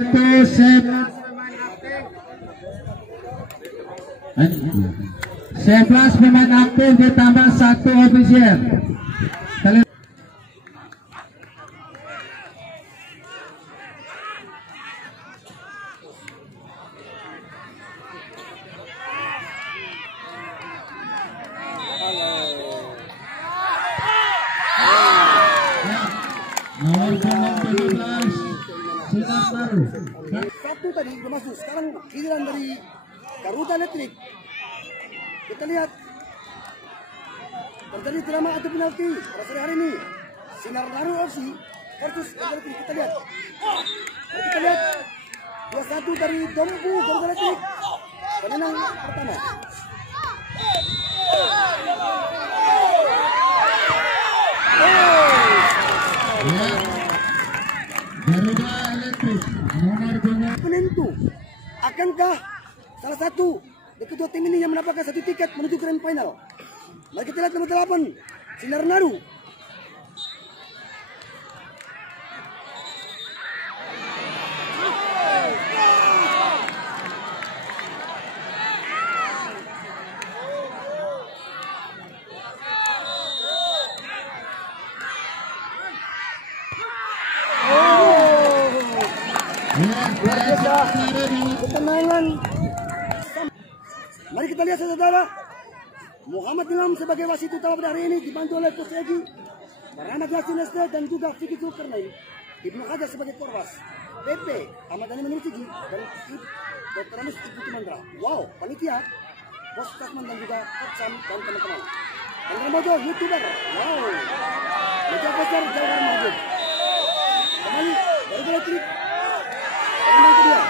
Itu sebelas pemain aktif ditambah 1 ofisial. Nomor 17 Sinar Naru. Satu tadi udah masuk, sekarang giliran dari Garuda Electric. Kita lihat terjadi drama atau penalti pada sore hari ini. Sinar Naru FC versus Garuda Electric. Kita lihat. Mari kita lihat 2-1 dari Dompu Garuda Electric. Pemenang pertama. Garuda Electric nomor 2 penentu. Akankah salah satu dari kedua tim ini yang mendapatkan satu tiket menuju grand final? Mari kita lihat nomor 8 Sinar Naru. Ketenangan. Mari kita lihat saudara. Muhammad Ilham sebagai wasit utama pada hari ini dibantu oleh Coach Egi, Rahmat Yasin Lester dan juga Fikri Zulkarnain. Ibnu Hajar sebagai korwas. PP Ahmad Dhani Menurut Sigi dan Dr. Anis Ibu Mandra. Wow, panitia Bos Kasman dan juga Coach Sam dan teman-teman. Andra Mojo, YouTuber. Wow. Meja besar Jawar Mahmud. Kembali dari Electric. Pemenang kedua.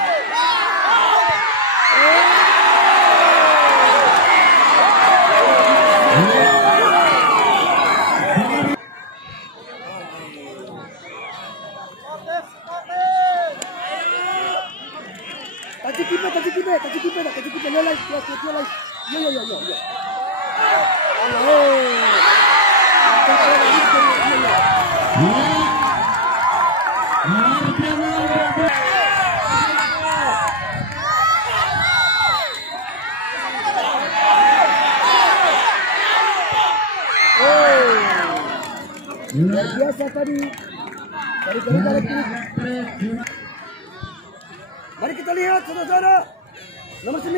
Taji kipe, lo live, yo live. Yo. Luar biasa tadi dari Garuda Electric. Mari kita lihat saudara-saudara. Nomor 9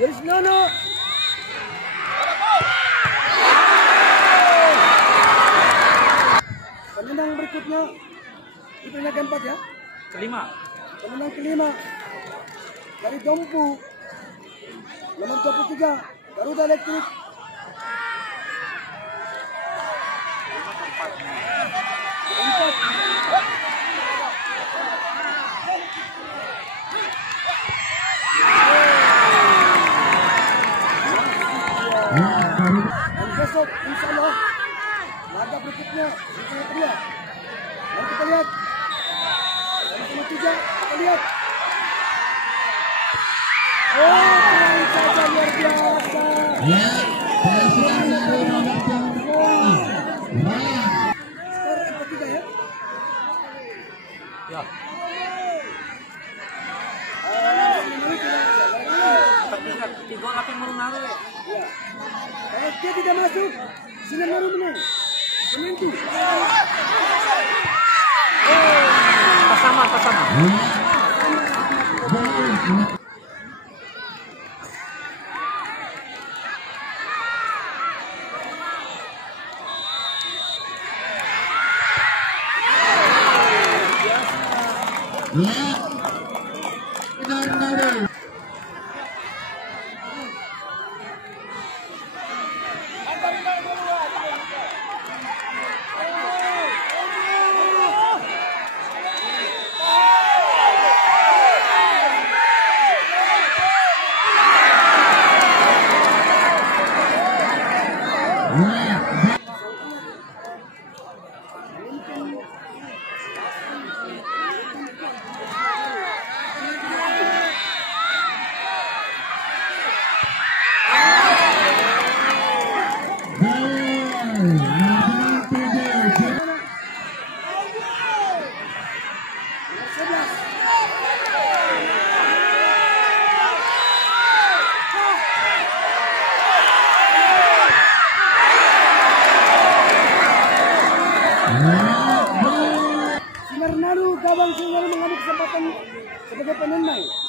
Yoris Nono. Pemenang berikutnya di peringkat keempat ya. Pemenang kelima dari Dompu nomor 23 Garuda Electric. Keempat. Dan besok insya Allah laga berikutnya kita lihat. Mari kita lihat. Nomor 3 kita lihat. Keren saja luar biasa. Skor 4-3 ya. Ya. Tiga orang yang menaruh ya. Kalau dia tidak masuk, Sinar Naru menang. Penentu. Pasama. Sinar Naru. sebagai penenang.